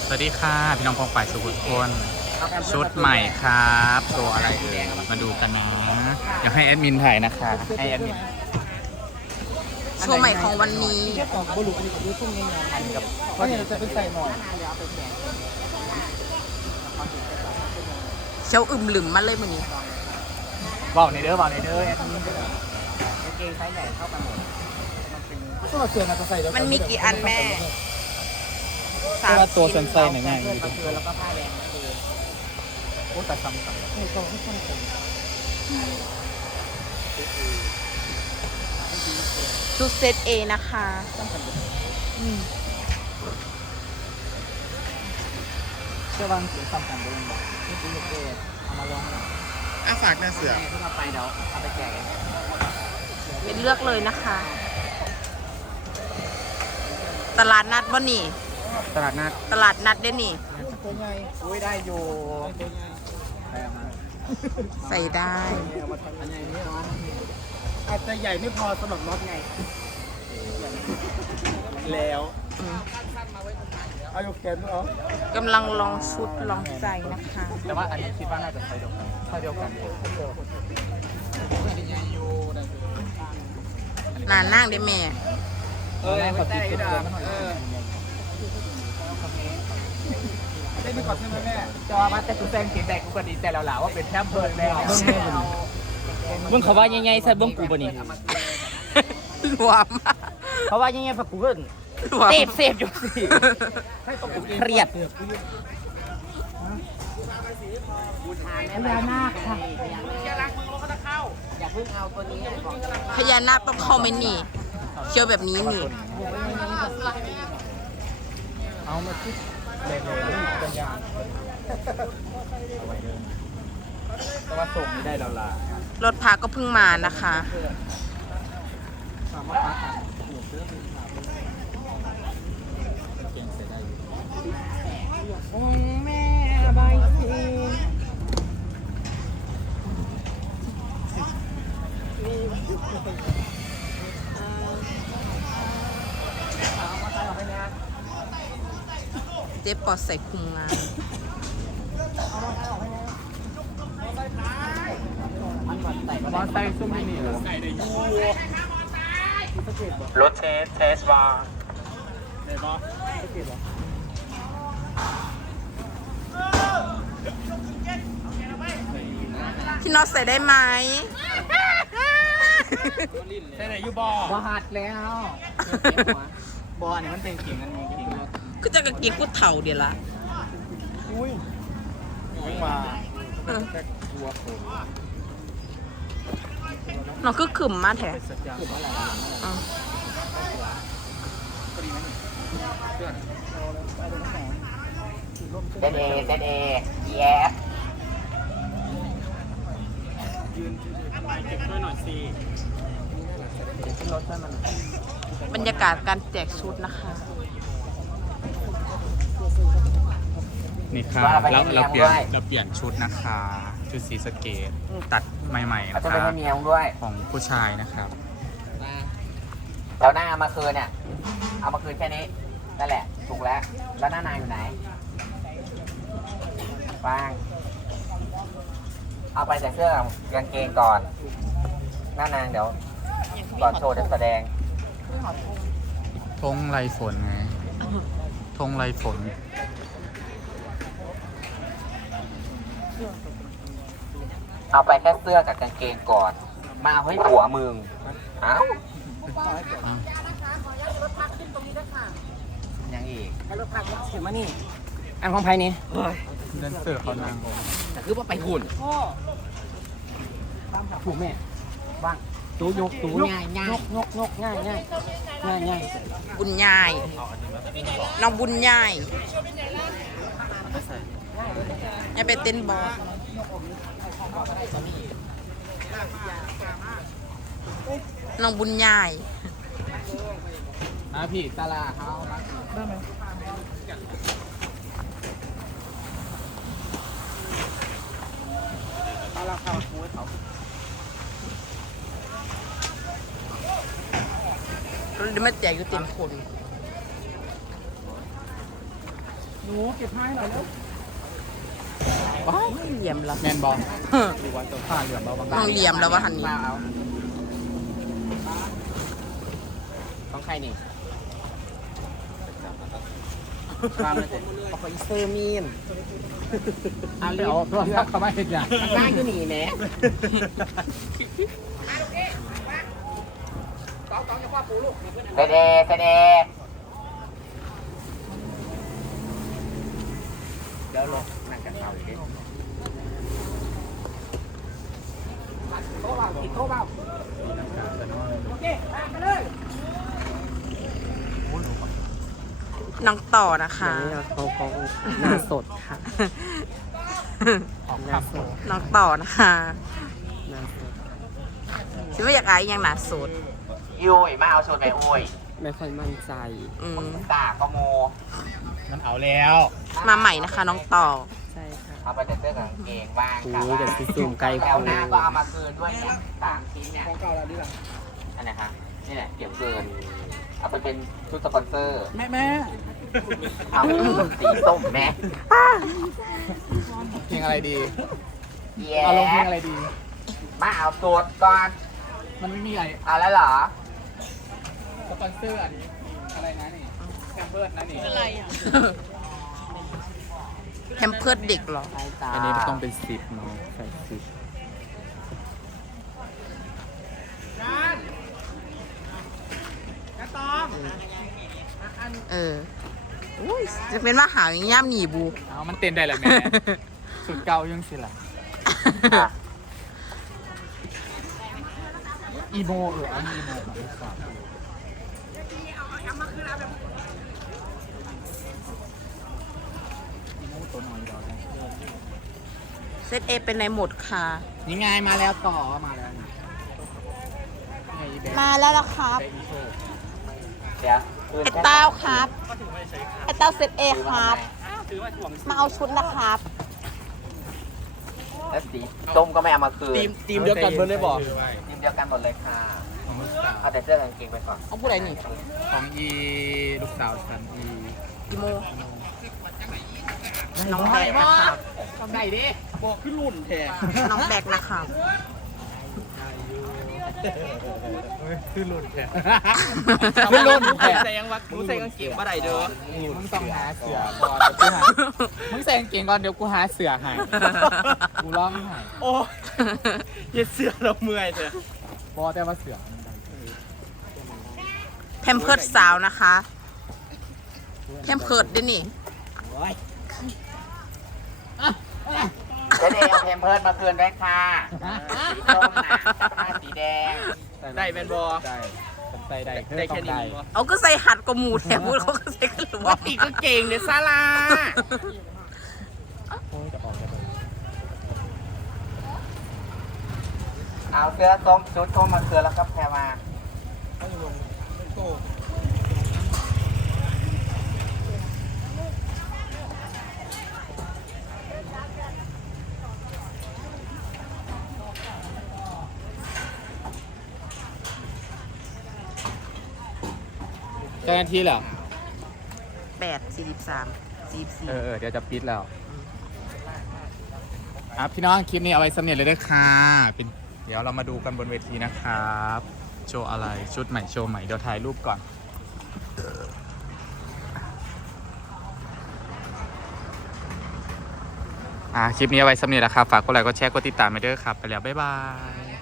สวัสดีค่ะพี่น้องพองฝ่ายสุขุมคนชุดใหม่ครับตัวอะไรเอ่ยมาดูกันนะอยากให้แอดมินถ่ายนะคะให้แอดมินโชว์ใหม่ของวันนี้แค่ของบลูอันนี้กับยูทุ่งง่ายๆอันกับเพราะเนี่ยจะเป็นใส่หน่อยเชียวอึมหลึมมาเลยมื้อนี้บอกในเด้อบอกในเด้อแอดมินเกงไซส์ใหญ่เท่ากันหมดตัวเสื้อน่าจะใส่แล้วมันมีกี่อันแม่เพราะว่าตัวซันไซน์ง่ายเสื้อกับเสื้อแล้วก็ผ้าแดงนะคือโอ้แต่ซ้ำนี่ก็ค่อนข้างชุดเซต A นะคะเสื้อวางสีซ้ำกันเลยบอกนี่คือเกงเอามาลองอาฝากหน้าเสือที่มาไปเดี๋ยวเอาไปแจกเป็นเลือกเลยนะคะ ตลาดนัดบ่นี่ตลาดนัดตลาดนัดได้นี่ตัวใหญ่อุ้ยได้อยู่ตัวใหญ่ใส่ได้เอามาทำอันใหญ่นี่ร้อนอาจจะใหญ่ไม่พอสำหรับรถไงแล้วอืมเอายกแกนด้วยเหรอกำลังลองชุดลองใจนะคะแต่ว่าอันนี้คิดว่าน่าจะใช้เดียวกันเท่าเดียวกันหนานั่งได้แม่แรงกว่าติดตัวได้ไม่ก่อนใช่ไหมแม่จอมาแต่กูแซงเสียงแตกกูก็ดีแต่เราหล่าว่าเป็นแทมเพิร์ดแล้วเบิ่งเขาว่าใหญ่ๆใส่เบิ่งกูบ่นี่รวมเขาว่าใหญ่ๆผักกูเอิ้นรวมเสพอยู่สิเครียดพญานาคค่ะอย่าเพิ่งเอาตัวนี้บอกพญานาคต้องเข้าไหมนี่เชียวแบบนี้นี่เอามาคิดเลยเป็นยางแต่ว่าส่งไม่ได้เราล่ะรถพาก็เพิ่งมานะคะสามารถหาแม่ใบทีเจ๊ปอดใส่คุมงานมอไซค์ซุ่มที่นี่เหรอรถเทสบาร์พี่น็อตใส่ได้ไหมใช่ไหนยูบอบหัดแล้วบอเนี่ยมันเป็นขิงกันมีขิงก็จะกางเกงกุดเถ่าเดี๋ยวละอุ้ยวิ่งมาเออตัวโผล่น้องคือขึมมาแท้สัญญาณอ่ะเด็ดเอแย่เก็บด้วยหน่อยสิบรรยากาศการแจกชุดนะคะนี่ค่ะแล้วเราเปลี่ยนชุดนะคะ ชุดสีสเกตตัดใหม่ๆเขานะจะคไปรับให้เมียมึงด้วยของผู้ชายนะครับแล้วหน้าเอามาคืนเนี่ยเอามาคืนแค่นี้นั่นแหละถูกแล้วแล้วหน้านายอยู่ไหนฟางเอาไปแต่เสื้อกางเกงก่อนหน้านางเดี๋ยวก่อนโชว์จะแสดงธงไรฝนไงธงไรฝนเอาไปแค่เสื้อกับกางเกงก่อน มาเอาให้ผัวมึงเอ้ายังอีกให้รถพักเสียมานี่อันของไผ่นี่เดนเซอร์เขานั่งแต่คือว่าไปหุ่นพ่อตามถูกแม่บ้างตูยกตูง่ายง่ายยกง่ายง่ายง่ายง่ายบุญยายน้องบุญยายอย่าไปเต้นบอล น้องบุญยายพี่ตาลาเขาได้ไหมตาลาเขาคุยเขาเราได้มาแจกอยู่เต็มคนหนูเก็บให้หน่อยแล้วว้ายเหลี่ยมแล้วแมนบอลดูวันตัวผ้าเหลืองบอลบางน้องเหลี่ยมแล้วว่าหันนี้มาเอาของใครนี่วางเลยสิเอาไปเซอร์มีนเอาเลืเดี๋ยวอกโทรศัพท์เขาไม่เห็นอย่างบ้านอยู่นี่แหม่เสด็จเสด็จเดี๋ยวลงนั่งกันเอาดิโต๊ะเบากินโต๊ะเบาโอเคไปเลยน้องต่อนะคะเขาหน้าสดค่ะออกขับน้องต่อนะคะหน้าสดคิดว่าอยากอายยังหนาสุดยุ้ยมาเอาชุดไปอุ้ยไม่ค่อยมั่นใจอืมตาก็โมมันเอาแล้วมาใหม่นะคะน้องต่อใช่ค่ะเอาไปแต่เสื้อกับกางเกงบ้างโอ้ยเดี๋ยวสิซูมไกลแถโพวหน้าก็เอามาคืนด้วยเนี่ย3 ชิ้นเนี่ยของเก่าแล้วดิล่ะอันไหนคะนี่แหละเก็บเกิน เอาไปเป็นชุดสปอนเซอร์แม่เอาสีส้มแม่เพลงอะไรดีเย้เอาลงเพลงอะไรดีมาเอาสูตรก่อนมันไม่มีอะไรเอาแล้วเหรอสปอนเซอร์อันนี้อะไรนะนี่แคมเบิร์ดนะนี่แคมเพิร์ดเด็กเหรอใช่จ้าอันนี้ต้องเป็น10เนาะใส่10 เอออุ้ยจะเป็นว่าหาวอย่างย่ามหนีบูเอามันเต้นได้แหละแม่ สุดเก่ายังสิล่ะอีโมอันนี้อีโมมาไม่ทราบอีโมตัวน้อยดอกนะเซตเอเป็นในโหมดค่ะนี่ไงมาแล้วต่อมาแล้วนี่ไงอีแบงค์มาแล้วนะครับแบงค์อีโชว์เดี๋ยวคืนไอ้เต้าครับไอ้เต้าเซตเอครับ มาเอาชุดนะครับแล้วสีส้มก็ไม่เอามาคืนทีมเดียวกันเบิร์ดเลยบอกทีมเดียวกันหมดเลยค่ะของลูกสาวเอาแต่เสื้อกางเกงไปก่อนเอาผู้ใดนี่ของอีลูกสาวฉันอีอีโมน้องแบกนะครับทำได้ดิบอกขึ้นรุ่นแทนน้องแบกนะครับคือหลุดแทนขึ้นรุ่นแทนแต่ยังวัดกูใส่กางเกงมาได้เด้อมึงต้องหาเสือก่อนเดี๋ยวกูหามึงใส่กางเกงก่อนเดี๋ยวกูหาเสือให้กูร้องให้โอ้ยเสื้อเราเมื่อยเถอะบอแต่ว่าเสือมันได้แพมเพิร์ดสาวนะคะแพมเพิร์ดด้วยนี่เดี๋ยวเอาเพมเพิร์ดมาคืนด้วยค่ะสีส้มน่ะผ้าสีแดงได้แมนบอได้ผมใส่ได้ได้แค่นี้ได้บอเอาก็ใส่หัดกว่าหมูแถมพูดเขาก็ใส่กันหรือว่าว่าตีกางเกงเนี่ยซาลาโอ้ยจะออกจะโดนเอาเสื้อส้มชุดส้มมาคืนแล้วก็แพรมาเจ้าหน้าที่เหรอ 8 43 44 เดี๋ยวจะปิดแล้วพี่น้องคลิปนี้เอาไว้สำเร็จเลยด้วยค่ะเป็นเดี๋ยวเรามาดูกันบนเวทีนะครับ โชว์อะไรชุดใหม่โชว์ใหม่เดี๋ยวถ่ายรูปก่อนคลิปนี้เอาไว้สำเร็จแล้วครับฝากกดไลค์กดแชร์กดติดตามไปด้วยครับไปแล้วบ๊ายบาย